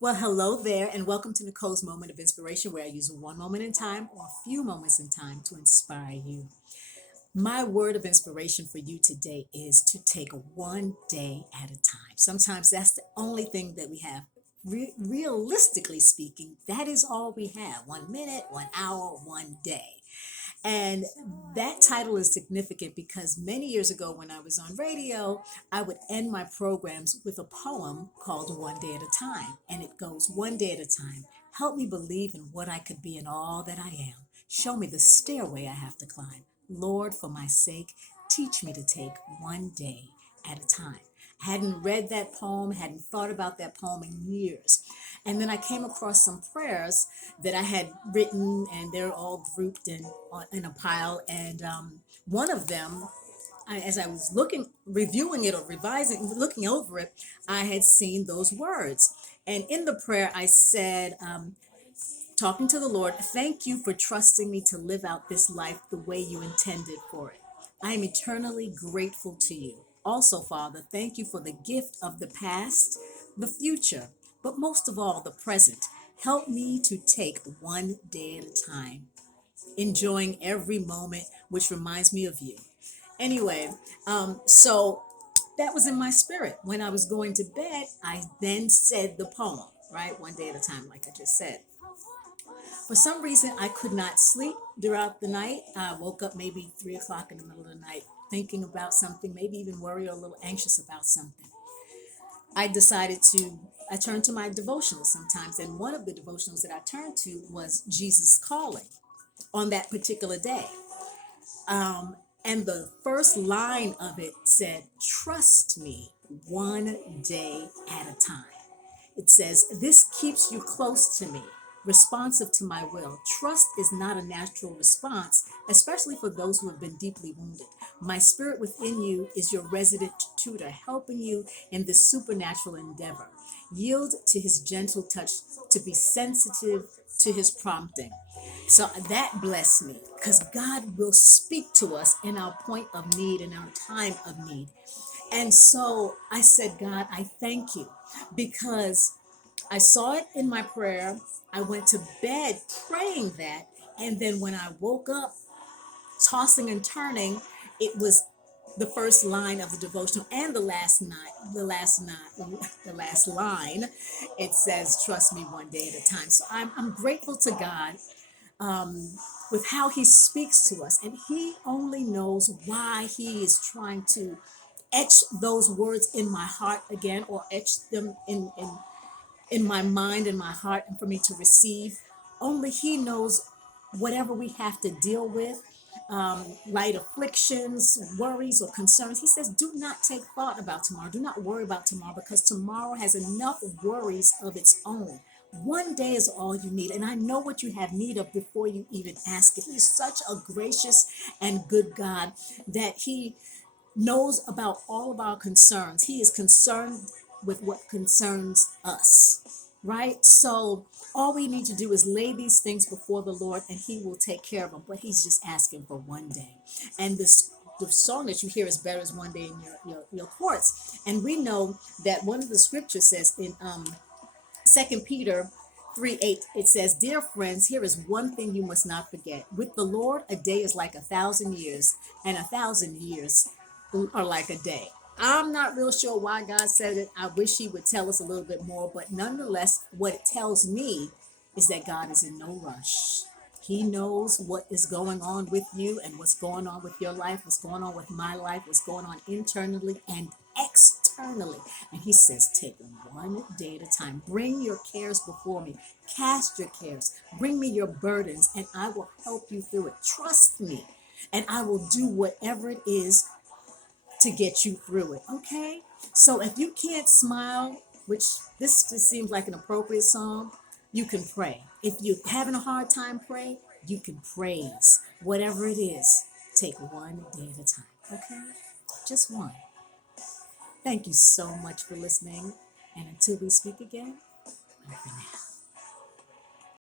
Well, hello there, and welcome to Nicole's Moment of Inspiration, where I use one moment in time or a few moments in time to inspire you. My word of inspiration for you today is to take one day at a time. Sometimes that's the only thing that we have. Realistically speaking, that is all we have: 1 minute, 1 hour, one day. And that title is significant because many years ago, when I was on radio, I would end my programs with a poem called One Day at a Time. And it goes, one day at a time. Help me believe in what I could be and all that I am. Show me the stairway I have to climb. Lord, for my sake, teach me to take one day at a time. I hadn't read that poem, hadn't thought about that poem in years. And then I came across some prayers that I had written, and they're all grouped in a pile. And one of them, as I was reviewing it or revising, looking over it, I had seen those words. And in the prayer, I said, talking to the Lord, thank you for trusting me to live out this life the way you intended for it. I am eternally grateful to you. Also, Father, thank you for the gift of the past, the future, but most of all, the present. Help me to take one day at a time, enjoying every moment, which reminds me of you. Anyway, so that was in my spirit. When I was going to bed, I then said the poem, right? One day at a time, like I just said. For some reason, I could not sleep throughout the night. I woke up maybe 3 o'clock in the middle of the night thinking about something, maybe even worried or a little anxious about something. I turned to my devotionals sometimes, and one of the devotionals that I turned to was Jesus Calling on that particular day. And the first line of it said, trust me one day at a time. It says, this keeps you close to me, responsive to my will. Trust is not a natural response, especially for those who have been deeply wounded. My spirit within you is your resident tutor, helping you in this supernatural endeavor. Yield to his gentle touch, to be sensitive to his prompting. So that blessed me because God will speak to us in our point of need, in our time of need. And so I said, God, I thank you because I saw it in my prayer. I went to bed praying that. And then when I woke up, tossing and turning, it was the first line of the devotional and the last line. It says, trust me one day at a time. So I'm grateful to God with how he speaks to us. And he only knows why he is trying to etch those words in my heart again, or etch them in my mind and my heart, and for me to receive. Only he knows whatever we have to deal with, light afflictions, worries, or concerns. He says, do not take thought about tomorrow. Do not worry about tomorrow, because tomorrow has enough worries of its own. One day is all you need. And I know what you have need of before you even ask it. He's such a gracious and good God that he knows about all of our concerns. He is concerned with what concerns us, right? So all we need to do is lay these things before the Lord, and he will take care of them. But he's just asking for one day. And the song that you hear is better as one day in your courts. And we know that one of the scriptures says in 2 Peter 3:8, it says, dear friends, here is one thing you must not forget. With the Lord, a day is like 1,000 years, and 1,000 years are like a day. I'm not real sure why God said it. I wish he would tell us a little bit more, but nonetheless, what it tells me is that God is in no rush. He knows what is going on with you and what's going on with your life, what's going on with my life, what's going on internally and externally. And he says, take one day at a time. Bring your cares before me. Cast your cares. Bring me your burdens, and I will help you through it. Trust me, and I will do whatever it is to get you through it. Okay? So if you can't smile, which this just seems like an appropriate song, you can pray. If you're having a hard time praying, you can praise. Whatever it is, take one day at a time. Okay? Just one. Thank you so much for listening. And until we speak again, bye for now.